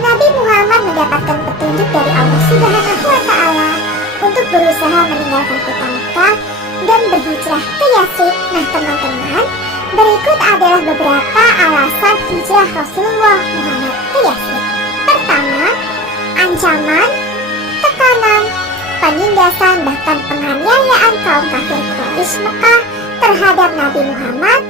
Nabi Muhammad mendapatkan petunjuk dari Allah Subhanahu wa Ta'ala untuk berusaha meninggalkan kota Mekah dan berhijrah ke Yathrib. Nah teman-teman, berikut adalah beberapa alasan hijrah Rasulullah Muhammad ke Yathrib. Pertama, ancaman, tekanan, penindasan bahkan penganiayaan kaum kafir Quraisy Mekah terhadap Nabi Muhammad,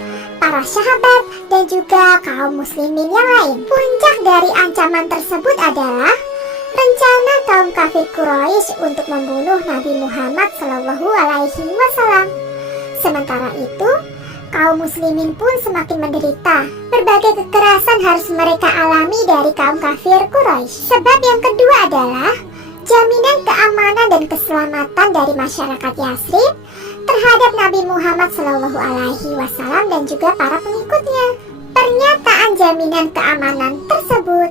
para sahabat, dan juga kaum muslimin yang lain. Puncak dari ancaman tersebut adalah rencana kaum kafir Quraisy untuk membunuh Nabi Muhammad SAW. Sementara itu, kaum muslimin pun semakin menderita. Berbagai kekerasan harus mereka alami dari kaum kafir Quraisy. Sebab yang kedua adalah jaminan keamanan dan keselamatan dari masyarakat Yathrib terhadap Nabi Muhammad SAW dan juga para pengikutnya. Pernyataan jaminan keamanan tersebut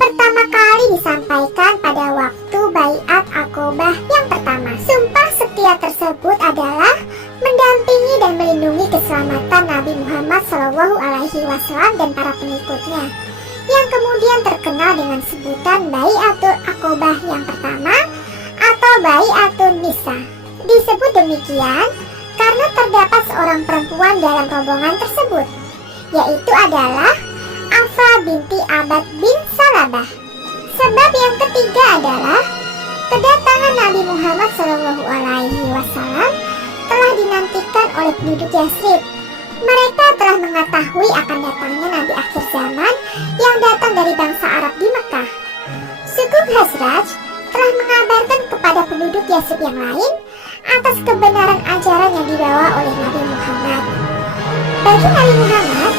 pertama kali disampaikan pada waktu Baiat Aqobah yang pertama. Sumpah setia tersebut adalah mendampingi dan melindungi keselamatan Nabi Muhammad SAW dan para pengikutnya, yang kemudian terkenal dengan sebutan Baiatul Aqobah yang pertama atau Baiatun Nisa. Disebut demikian karena terdapat seorang perempuan dalam rombongan tersebut, yaitu adalah Afa binti Abad bin Salabah. Sebab yang ketiga adalah kedatangan Nabi Muhammad SAW telah dinantikan oleh penduduk Yathrib. Mereka telah mengetahui akan datangnya Nabi akhir zaman yang datang dari bangsa Arab di Mekah. Suku Khazraj telah mengabarkan kepada penduduk Yathrib yang lain atas kebenaran ajaran yang dibawa oleh Nabi Muhammad. Bagi Nabi Muhammad,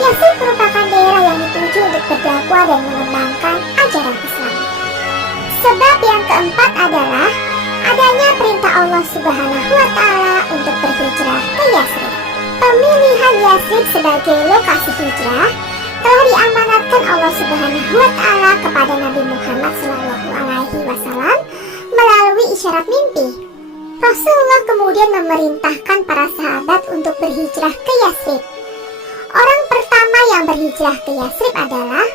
Yathrib merupakan daerah yang dituju untuk berdakwah dan mengembangkan ajaran Islam. Sebab yang keempat adalah adanya perintah Allah Subhanahu wa Ta'ala untuk berhijrah ke Yathrib. Pemilihan Yathrib sebagai lokasi hijrah telah diamanatkan Allah Subhanahu wa Ta'ala kepada Nabi Muhammad SAW melalui isyarat mimpi. Rasulullah kemudian memerintahkan para sahabat untuk berhijrah ke Yathrib. Orang pertama yang berhijrah ke Yathrib adalah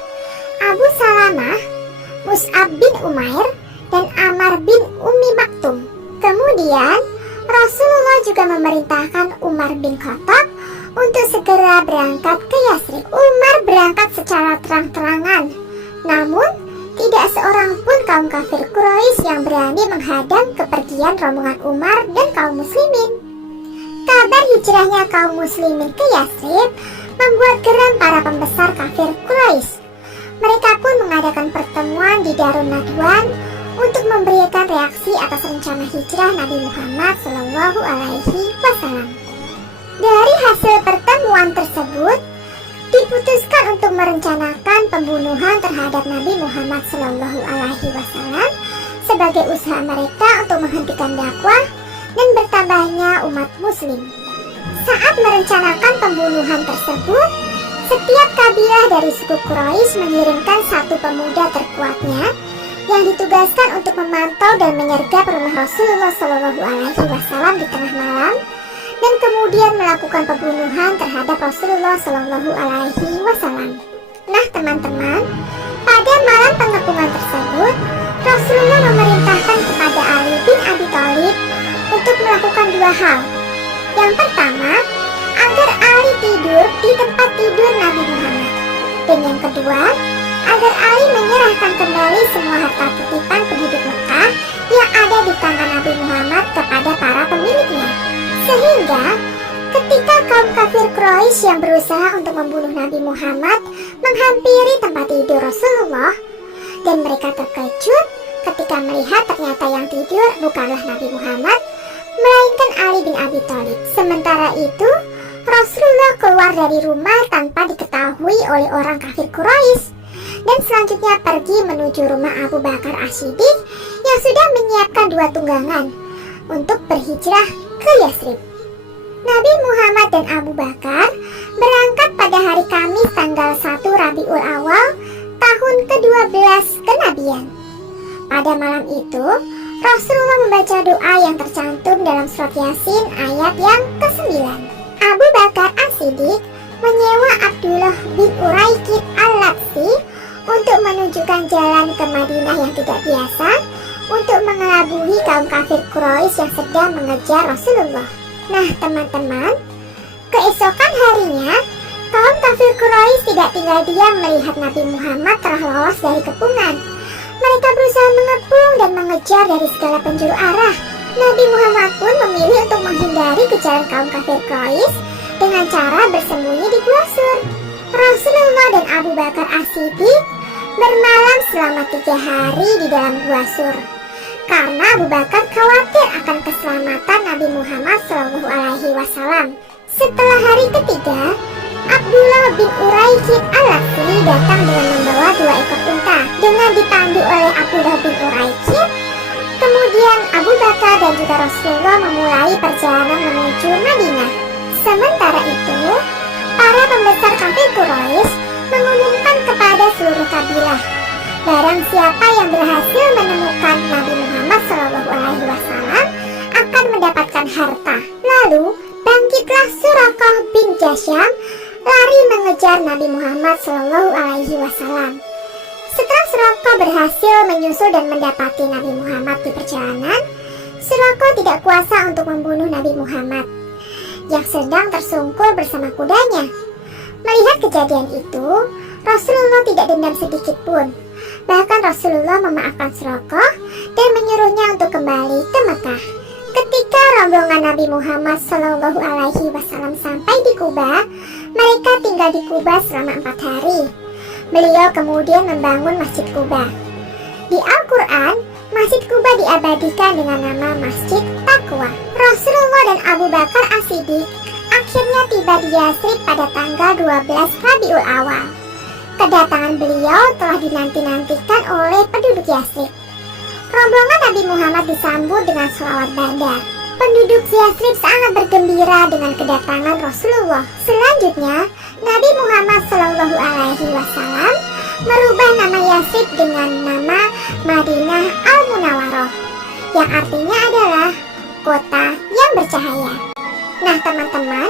Abu Salamah, Mus'ab bin Umair, dan Ammar bin Ummi Maktum. Kemudian Rasulullah juga memerintahkan Umar bin Khattab untuk segera berangkat ke Yathrib. Umar berangkat secara terang-terangan, namun tidak seorang pun kaum kafir Quraisy yang berani menghadang kepergian rombongan Umar dan kaum muslimin. Kabar hijrahnya kaum muslimin ke Yathrib membuat geram para pembesar kafir Quraisy. Mereka pun mengadakan pertemuan di Darun Nadwan untuk memberikan reaksi atas rencana hijrah Nabi Muhammad SAW. Dari hasil pertemuan tersebut, diputuskan untuk merencanakan pembunuhan terhadap Nabi Muhammad SAW sebagai usaha mereka untuk menghentikan dakwah dan bertambahnya umat muslim. Saat merencanakan pembunuhan tersebut, setiap kabilah dari suku Quraisy mengirimkan satu pemuda terkuatnya yang ditugaskan untuk memantau dan menyergap rumah Rasulullah SAW di tengah malam dan kemudian melakukan pembunuhan terhadap Rasulullah SAW. Nah teman-teman, pada malam pengepungan tersebut, Rasulullah memerintahkan kepada Ali bin Abi Thalib untuk melakukan dua hal. Yang pertama, agar Ali tidur di tempat tidur Nabi Muhammad. Dan yang kedua, agar Ali menyerahkan kembali semua harta titipan penduduk Mekah yang ada di tangan Nabi Muhammad kepada para pemiliknya. Sehingga ketika kaum kafir Quraisy yang berusaha untuk membunuh Nabi Muhammad menghampiri tempat tidur Rasulullah, dan mereka terkejut ketika melihat ternyata yang tidur bukanlah Nabi Muhammad, melainkan Ali bin Abi Thalib. Sementara itu, Rasulullah keluar dari rumah tanpa diketahui oleh orang kafir Quraisy dan selanjutnya pergi menuju rumah Abu Bakar As-Siddiq yang sudah menyiapkan dua tunggangan untuk berhijrah ke Yathrib. Nabi Muhammad dan Abu Bakar berangkat pada hari Kamis tanggal 1 Rabiul Awal tahun ke-12 kenabian. Pada malam itu, Rasulullah membaca doa yang tercantum dalam surat Yasin ayat yang ke-9. Abu Bakar As-Siddiq menyewa Abdullah bin Uraikid Al-Latsi, untuk menunjukkan jalan ke Madinah yang tidak biasa, untuk mengelabui kaum kafir Quraisy yang sedang mengejar Rasulullah. Nah teman-teman, keesokan harinya, kaum kafir Quraisy tidak tinggal diam melihat Nabi Muhammad telah lolos dari kepungan. Mereka berusaha mengepung dan mengejar dari segala penjuru arah. Nabi Muhammad pun memilih untuk menghindari kejaran kaum kafir Quraisy dengan cara bersembunyi di Gua Sur. Rasulullah dan Abu Bakar As-Siddiq bermalam selama 3 hari di dalam Gua Sur, karena Abu Bakar khawatir akan keselamatan Nabi Muhammad SAW. Setelah hari ketiga, Abdullah bin Uraiqid al-Lakhmi datang dengan membawa 2 ekor unta. Dengan dipandu oleh Abdullah bin Uraiqid, kemudian Abu Bakar dan juga Rasulullah memulai perjalanan menuju Madinah. Sementara itu, para pembesar kafir Quraisy mengumumkan kepada seluruh kabilah, barang siapa yang berhasil menemukan Nabi Muhammad SAW akan mendapatkan harta. Lalu bangkitlah Suraqah bin Jasyam lari mengejar Nabi Muhammad SAW. Setelah Suraqah berhasil menyusul dan mendapati Nabi Muhammad di perjalanan, Suraqah tidak kuasa untuk membunuh Nabi Muhammad yang sedang tersungkur bersama kudanya. Melihat kejadian itu, Rasulullah tidak dendam sedikit pun. Bahkan Rasulullah memaafkan Suraqah dan menyuruhnya untuk kembali ke Mekah. Ketika rombongan Nabi Muhammad SAW sampai di Kuba, mereka tinggal di Kuba selama 4 hari. Beliau kemudian membangun Masjid Kuba. Di Al-Quran, Masjid Kuba diabadikan dengan nama Masjid Taqwa. Rasulullah dan Abu Bakar As-Siddiq akhirnya tiba di Yathrib pada tanggal 12 Rabiul Awal. Kedatangan beliau telah dinanti-nantikan oleh penduduk Yathrib. Rombongan Nabi Muhammad disambut dengan sholawat bandar. Penduduk Yathrib sangat bergembira dengan kedatangan Rasulullah. Selanjutnya, Nabi Muhammad SAW merubah nama Yathrib dengan nama Madinah Al-Munawwaroh, yang artinya adalah kota yang bercahaya. Nah teman-teman,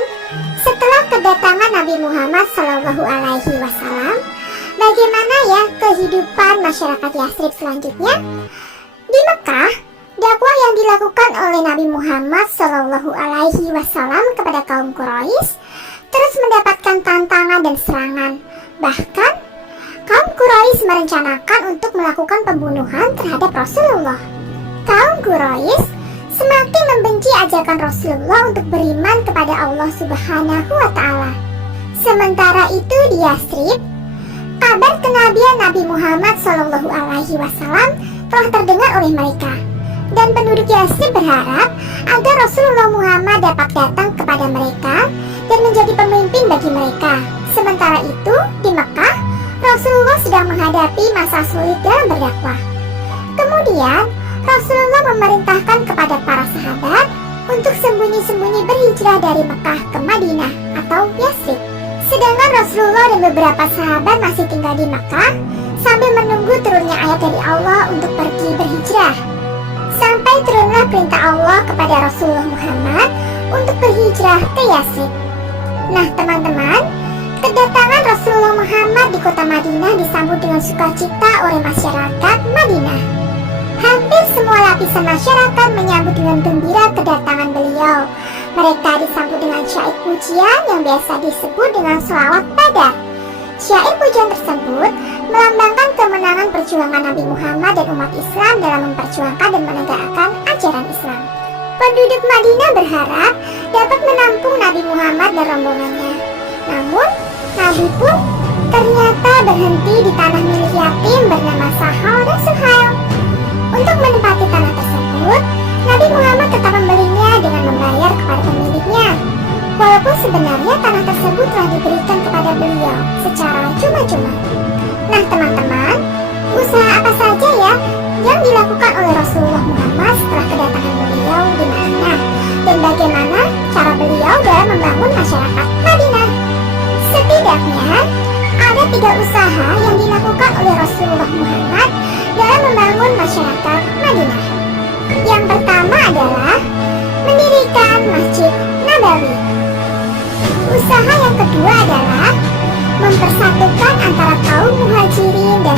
setelah kedatangan Nabi Muhammad SAW, bagaimana ya kehidupan masyarakat Yathrib selanjutnya? Di Mekah, dakwah yang dilakukan oleh Nabi Muhammad SAW kepada kaum Quraisy terus mendapatkan tantangan dan serangan. Bahkan, kaum Quraisy merencanakan untuk melakukan pembunuhan terhadap Rasulullah. Kaum Quraisy semakin membenci ajakan Rasulullah untuk beriman kepada Allah Subhanahu wa Ta'ala. Sementara itu di Yathrib, kabar kenabian Nabi Muhammad SAW telah terdengar oleh mereka, dan penduduk Yathrib berharap agar Rasulullah Muhammad dapat datang kepada mereka dan menjadi pemimpin bagi mereka. Sementara itu di Mekah, Rasulullah sedang menghadapi masa sulit dalam berdakwah. Kemudian Rasulullah memerintahkan kepada para sahabat untuk sembunyi-sembunyi berhijrah dari Mekah ke Madinah atau Yathrib. Sedangkan Rasulullah dan beberapa sahabat masih tinggal di Mekah sambil menunggu turunnya ayat dari Allah untuk pergi berhijrah. Sampai turunlah perintah Allah kepada Rasulullah Muhammad untuk berhijrah ke Yathrib. Nah teman-teman, kedatangan Rasulullah Muhammad di kota Madinah disambut dengan sukacita oleh masyarakat Madinah. Hampir semua lapisan masyarakat menyambut dengan gembira kedatangan beliau. Mereka disambut dengan syair pujian yang biasa disebut dengan sholawat badar. Syair pujian tersebut melambangkan kemenangan perjuangan Nabi Muhammad dan umat Islam dalam memperjuangkan dan menegakkan ajaran Islam. Penduduk Madinah berharap dapat menampung Nabi Muhammad dan rombongannya. Namun, Nabi pun ternyata berhenti di tanah milik yatim bernama Sahal dan Suhail. Untuk menempati tanah tersebut, Nabi Muhammad tetap membelinya dengan membayar kepada pemiliknya. Walaupun sebenarnya tanah tersebut telah diberikan kepada beliau secara cuma-cuma. Nah teman-teman, usaha apa saja ya yang dilakukan oleh Rasulullah Muhammad setelah kedatangan beliau di Madinah, dan bagaimana cara beliau dalam membangun masyarakat Madinah? Setidaknya ada 3 usaha yang dilakukan oleh Rasulullah Muhammad dalam membangun masyarakat Madinah. Yang pertama adalah mendirikan Masjid Nabawi. Usaha yang kedua adalah mempersatukan antara kaum muhajirin dan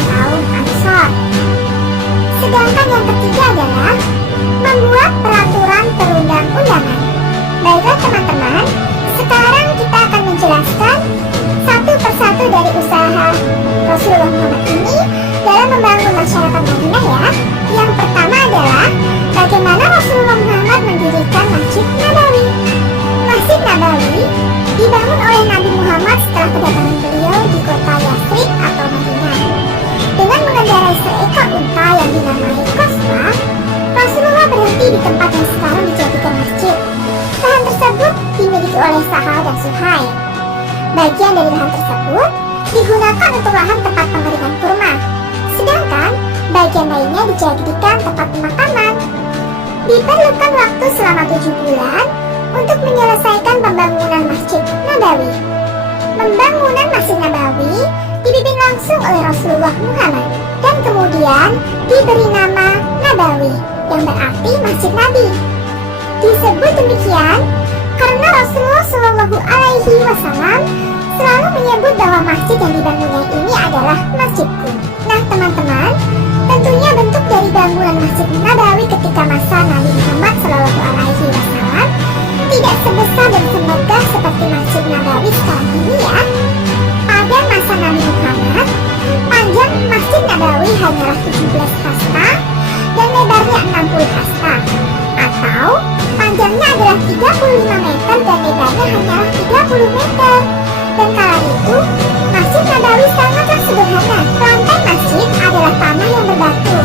Sebagian dari lahan tersebut digunakan untuk lahan tempat pengeringan kurma, sedangkan bagian lainnya dijadikan tempat pemakaman. Diperlukan waktu selama 7 bulan untuk menyelesaikan pembangunan Masjid Nabawi. Pembangunan Masjid Nabawi dipimpin langsung oleh Rasulullah Muhammad dan kemudian diberi nama Nabawi yang berarti Masjid Nabi. Disebut demikian karena Rasulullah Shallallahu Alaihi Wasallam selalu menyebut bahwa masjid yang dibangunnya ini adalah masjidku. Nah teman-teman, tentunya bentuk dari bangunan Masjid Nabawi ketika masa Nabi Muhammad Shallallahu Alaihi Wasallam tidak sebesar dan semegah seperti Masjid Nabawi sekarang ini ya. Pada masa Nabi Muhammad, panjang Masjid Nabawi hanyalah 17 hasta dan lebarnya 60 hasta, atau panjangnya adalah 35 meter dan lebarnya hanyalah 30 meter. Dan kala itu, Masjid Nabawi sangatlah sederhana. Lantai masjid adalah tanah yang berbatu,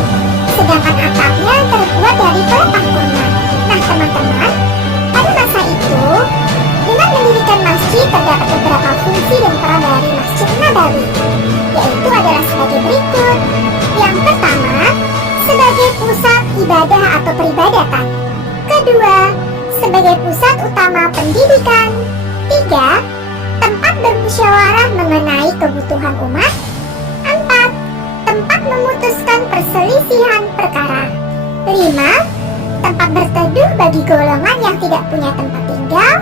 sedangkan atapnya terbuat dari pelepah kurma. Nah teman-teman, pada masa itu, dengan mendirikan masjid terdapat beberapa fungsi dan peran dari Masjid Nabawi, yaitu adalah sebagai berikut. Yang pertama, sebagai pusat ibadah atau peribadatan. Kedua, sebagai pusat utama pendidikan. Tiga, tempat bermusyawarah mengenai kebutuhan umat. 4. Tempat memutuskan perselisihan perkara. 5. Tempat berteduh bagi golongan yang tidak punya tempat tinggal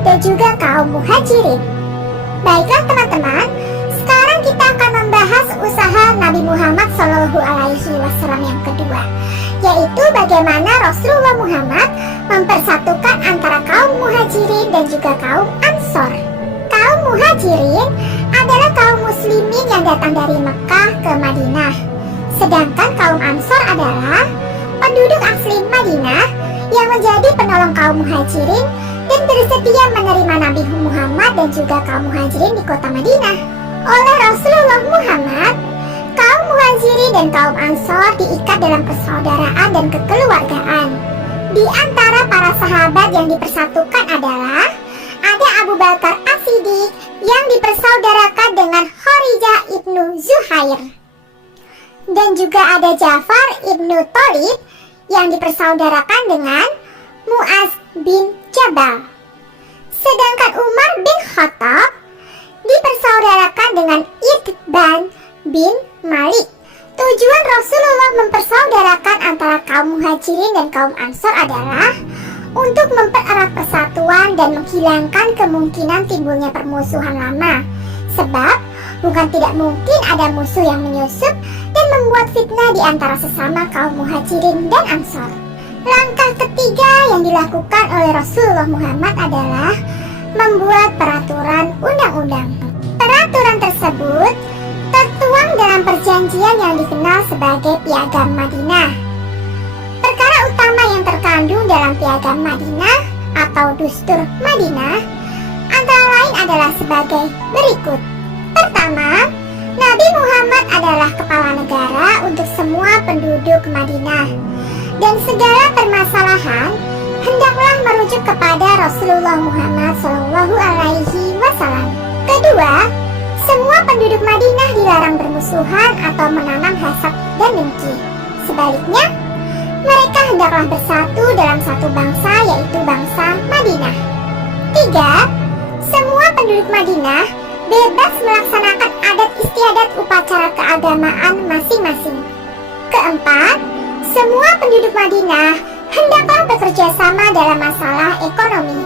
dan juga kaum muhajirin. Baiklah teman-teman, sekarang kita akan membahas usaha Nabi Muhammad SAW yang kedua, yaitu bagaimana Rasulullah Muhammad mempersatukan antara kaum muhajirin dan juga kaum ansor. Kaum muhajirin adalah kaum muslimin yang datang dari Mekah ke Madinah, sedangkan kaum ansor adalah penduduk asli Madinah yang menjadi penolong kaum muhajirin dan bersedia menerima Nabi Muhammad dan juga kaum muhajirin di kota Madinah. Oleh Rasulullah Muhammad, kaum muhajirin dan kaum ansor diikat dalam persaudaraan dan kekeluargaan. Di antara para sahabat yang dipersatukan adalah ada Abu Bakar As-Siddiq yang dipersaudarakan dengan Kharijah ibnu Zuhair, dan juga ada Ja'far ibnu Thalib yang dipersaudarakan dengan Mu'az bin Jabal. Sedangkan Umar bin Khattab dipersaudarakan dengan Itban bin Malik. Tujuan Rasulullah mempersaudarakan antara kaum muhajirin dan kaum ansor adalah untuk mempererat persatuan dan menghilangkan kemungkinan timbulnya permusuhan lama. Sebab bukan tidak mungkin ada musuh yang menyusup dan membuat fitnah di antara sesama kaum muhajirin dan ansor. Langkah ketiga yang dilakukan oleh Rasulullah Muhammad adalah membuat peraturan undang-undang. Peraturan tersebut tertuang dalam perjanjian yang dikenal sebagai Piagam Madinah. Perkara utama yang terkandung dalam Piagam Madinah atau Dustur Madinah antara lain adalah sebagai berikut. Pertama, Nabi Muhammad adalah kepala negara untuk semua penduduk Madinah, dan segala permasalahan hendaklah merujuk kepada Rasulullah Muhammad SAW. Kedua, semua penduduk Madinah dilarang bermusuhan atau menanam hasad dan dengki. Sebaliknya, mereka hendaklah bersatu dalam satu bangsa, yaitu bangsa Madinah. Tiga, semua penduduk Madinah bebas melaksanakan adat istiadat upacara keagamaan masing-masing. Keempat, semua penduduk Madinah hendaklah bekerja sama dalam masalah ekonomi.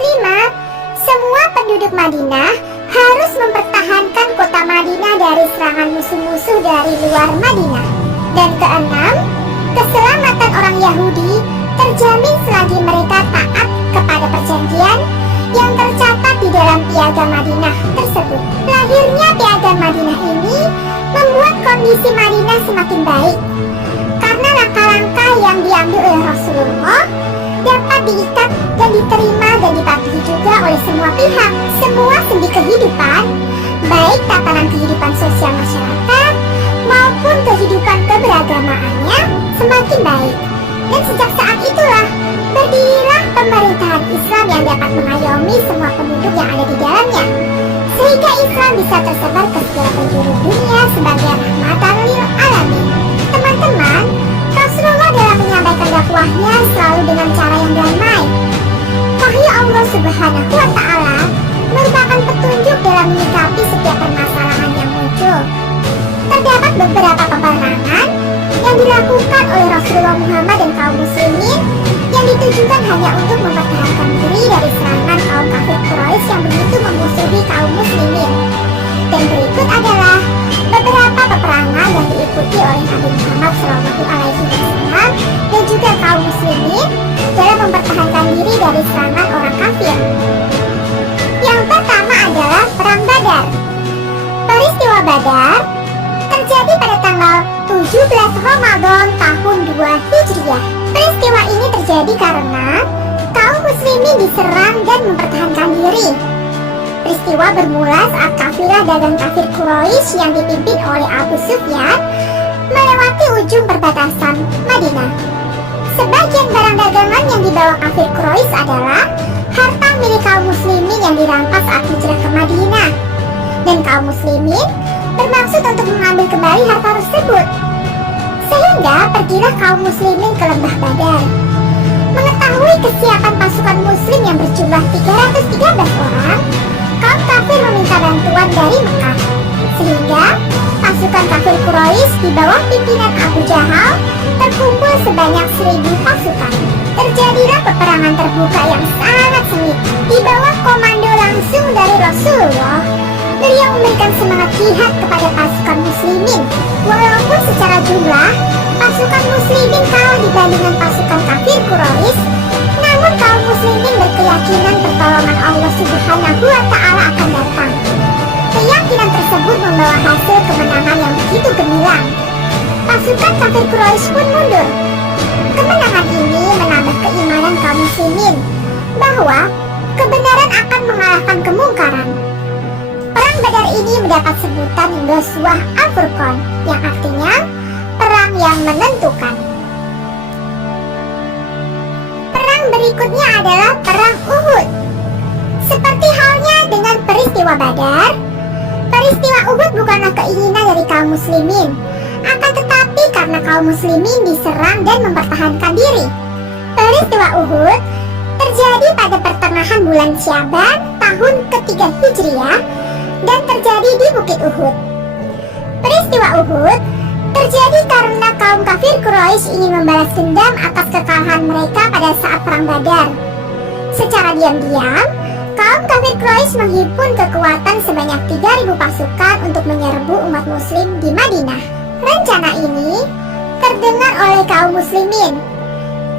5. Semua penduduk Madinah harus mempertahankan kota Madinah dari serangan musuh-musuh dari luar Madinah. Dan keenam, keselamatan orang Yahudi terjamin selagi mereka taat kepada perjanjian yang tercatat di dalam Piagam Madinah tersebut. Lahirnya Piagam Madinah ini membuat kondisi Madinah semakin baik, karena langkah-langkah yang diambil oleh Rasulullah dapat diikat dan diterima dan dipatuhi juga oleh semua pihak. Semua sendi kehidupan, baik tatanan kehidupan sosial masyarakat maupun kehidupan keberagamaannya semakin baik. Dan sejak saat itulah berdirilah pemerintahan Islam yang dapat mengayomi semua penduduk yang ada di dalamnya. tersebar ke segala penjuru dunia sebagai rahmatan lil alamin. Teman-teman, Rasulullah dalam menyampaikan dakwahnya selalu dengan cara yang damai. Wahyu Allah Subhanahu wa Ta'ala merupakan petunjuk dalam menyikapi setiap permasalahan yang muncul. Terdapat beberapa peperangan yang dilakukan oleh Rasulullah Muhammad dan kaum muslimin yang ditujukan hanya untuk mempertahankan diri dari serangan kaum kafir Quraisy yang begitu memusuhi kaum muslimin. Dan berikut adalah beberapa peperangan yang diikuti oleh Nabi Muhammad SAW dan juga kaum muslimin dalam mempertahankan diri dari serangan orang kafir. Yang pertama adalah Perang Badar. Peristiwa Badar terjadi pada tanggal 17 Ramadan tahun 2 Hijriah. Peristiwa ini terjadi karena kaum muslimin diserang dan mempertahankan diri. Peristiwa bermula saat kafilah dagang kafir Quraisy yang dipimpin oleh Abu Sufyan melewati ujung perbatasan Madinah. Sebagian barang dagangan yang dibawa kafir Quraisy adalah harta milik kaum muslimin yang dirampas saat hijrah ke Madinah. Dan kaum muslimin bermaksud untuk mengambil kembali harta tersebut. Sehingga pergilah kaum muslimin ke lembah Badar. Mengetahui kesiapan pasukan muslim yang berjumlah 313 orang, kaum kafir meminta bantuan dari Mekah. Sehingga pasukan kafir Quraisy di bawah pimpinan Abu Jahal terkumpul sebanyak 1000 pasukan. Terjadilah peperangan terbuka yang sangat sengit di bawah komando langsung dari Rasulullah. Beliau memberikan semangat jihad kepada pasukan muslimin. Walaupun secara jumlah pasukan muslimin kalah dibandingkan pasukan kafir Quraisy, namun kaum muslimin berkeyakinan pertolongan Allah Subhanahu wa Ta'ala akan datang. Keyakinan tersebut membawa hasil kemenangan yang begitu gemilang. Pasukan kafir Quraisy pun mundur. Kemenangan ini menambah keimanan kaum muslimin bahwa kebenaran akan mengalahkan kemungkaran. Perang Badar ini mendapat sebutan Ghazwah Al-Furqan, yang artinya perang yang menentukan. Perang berikutnya adalah Perang Uhud. Seperti halnya dengan peristiwa Badar, peristiwa Uhud bukanlah keinginan dari kaum muslimin, akan tetapi karena kaum muslimin diserang dan mempertahankan diri. Peristiwa Uhud terjadi pada pertengahan bulan Syaban tahun ketiga Hijriah dan terjadi di Bukit Uhud. Peristiwa Uhud terjadi karena kaum kafir Quraisy ingin membalas dendam atas kekalahan mereka pada saat Perang Badar. Secara diam-diam, kaum kafir Quraisy menghimpun kekuatan sebanyak 3.000 pasukan untuk menyerbu umat muslim di Madinah. Rencana ini terdengar oleh kaum muslimin,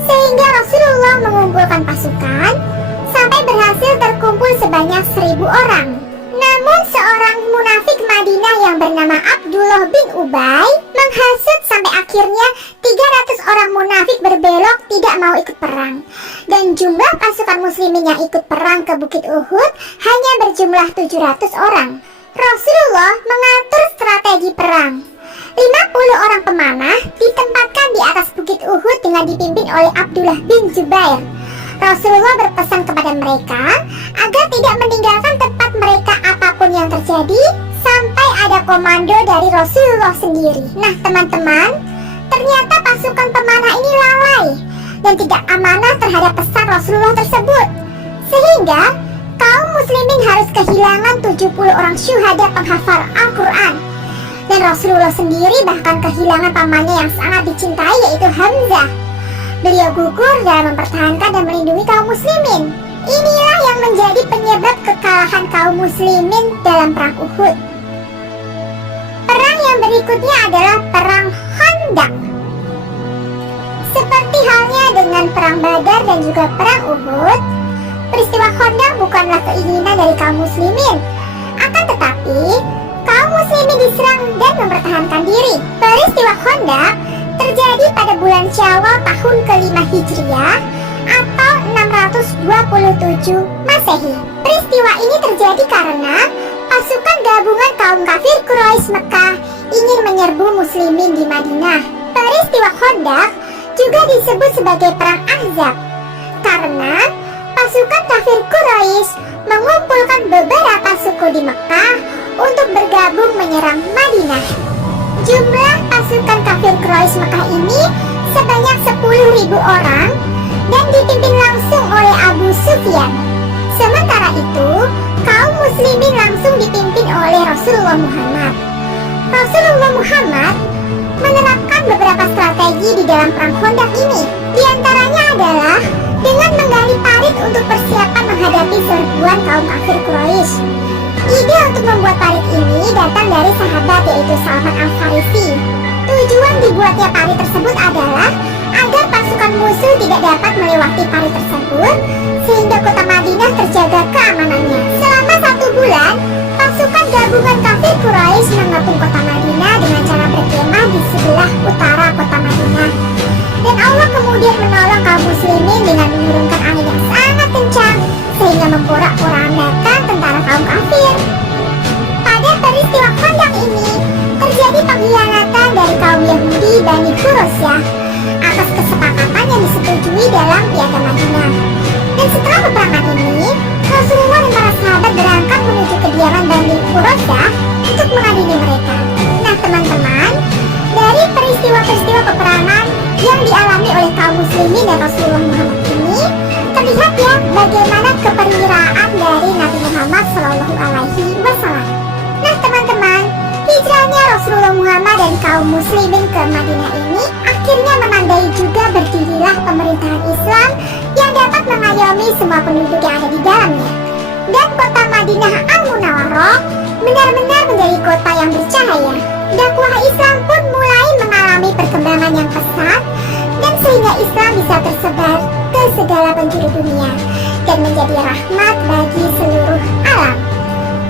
sehingga Rasulullah mengumpulkan pasukan sampai berhasil terkumpul sebanyak 1.000 orang. Namun seorang munafik Madinah yang bernama Abdullah bin Ubay menghasut sampai akhirnya 300 orang munafik berbelok tidak mau ikut perang. Dan jumlah pasukan muslimin yang ikut perang ke Bukit Uhud hanya berjumlah 700 orang. Rasulullah mengatur strategi perang. 50 orang pemanah ditempatkan di atas Bukit Uhud dengan dipimpin oleh Abdullah bin Zubair. Rasulullah berpesan kepada mereka agar tidak meninggalkan tempat mereka apapun yang terjadi sampai ada komando dari Rasulullah sendiri. Nah teman-teman, ternyata pasukan pemanah ini lalai dan tidak amanah terhadap pesan Rasulullah tersebut, sehingga kaum muslimin harus kehilangan 70 orang syuhada penghafal Al-Quran. Dan Rasulullah sendiri bahkan kehilangan pamannya yang sangat dicintai, yaitu Hamzah. Beliau gugur dalam mempertahankan dan melindungi kaum muslimin. Inilah yang menjadi penyebab kekalahan kaum muslimin dalam Perang Uhud. Perang yang berikutnya adalah Perang Khandaq. Seperti halnya dengan Perang Badar dan juga Perang Uhud, peristiwa Khandaq bukanlah keinginan dari kaum muslimin, akan tetapi kaum muslimin diserang dan mempertahankan diri. Peristiwa Khandaq terjadi pada bulan Syawal tahun ke-5 Hijriah atau 627 Masehi. Peristiwa ini terjadi karena pasukan gabungan kaum kafir Quraisy Mekah ingin menyerbu muslimin di Madinah. Peristiwa Khandaq juga disebut sebagai Perang Ahzab karena pasukan kafir Quraisy mengumpulkan beberapa suku di Mekah untuk bergabung menyerang Madinah. Jumlah pasukan kafir Quraisy Mekah ini sebanyak 10.000 orang dan dipimpin langsung oleh Abu Sufyan. Sementara itu, kaum muslimin langsung dipimpin oleh Rasulullah Muhammad. Rasulullah Muhammad menerapkan beberapa strategi di dalam perang Khandaq ini. Di antaranya adalah dengan menggali parit untuk persiapan menghadapi serbuan kaum kafir Quraisy. Ide untuk membuat parit ini datang dari sahabat yaitu Salman Al-Farisi. Tujuan dibuatnya parit tersebut adalah agar pasukan musuh tidak dapat melewati parit tersebut sehingga kota Madinah terjaga keamanannya. Selama 1 bulan, pasukan gabungan kafir Quraisy mengepung kota Madinah dengan cara berkemah di sebelah utara kota Madinah. Dan Allah kemudian menolong kaum muslimin dengan menurunkan angin yang sangat kencang sehingga memporak-porandakan tentara kaum kafir. Pada peristiwa Khandaq ini terjadi pengkhianatan dari kaum Yahudi Bani Quraisyah atas kesepakatan yang disetujui dalam Piagam Madinah. Dan setelah peperangan ini, Rasulullah dan para sahabat berangkat menuju kediaman Bani Quraisyah untuk mengadili mereka. Nah teman-teman, dari peristiwa-peristiwa peperangan yang dialami oleh kaum muslimin dan Rasulullah Muhammad ini, terlihat ya bagaimana keperwiraan dari Nabi Muhammad SAW. Nah teman-teman, hijrahnya Rasulullah Muhammad dan kaum muslimin ke Madinah ini akhirnya menandai juga berdirilah pemerintahan Islam yang dapat mengayomi semua penduduk yang ada di dalamnya. Dan kota Madinah Al-Munawwarah benar-benar menjadi kota yang bercahaya. Dakwah Islam pun mulai mengalami perkembangan yang pesat dan sehingga Islam bisa tersebar ke segala penjuru dunia dan menjadi rahmat bagi seluruh alam.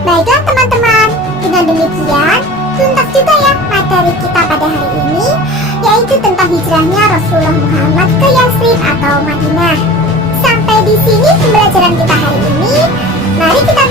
Baiklah teman-teman, dengan demikian tuntas juga ya materi kita pada hari ini, yaitu tentang hijrahnya Rasulullah Muhammad ke Yathrib atau Madinah. Sampai di sini pembelajaran kita hari ini. Mari kita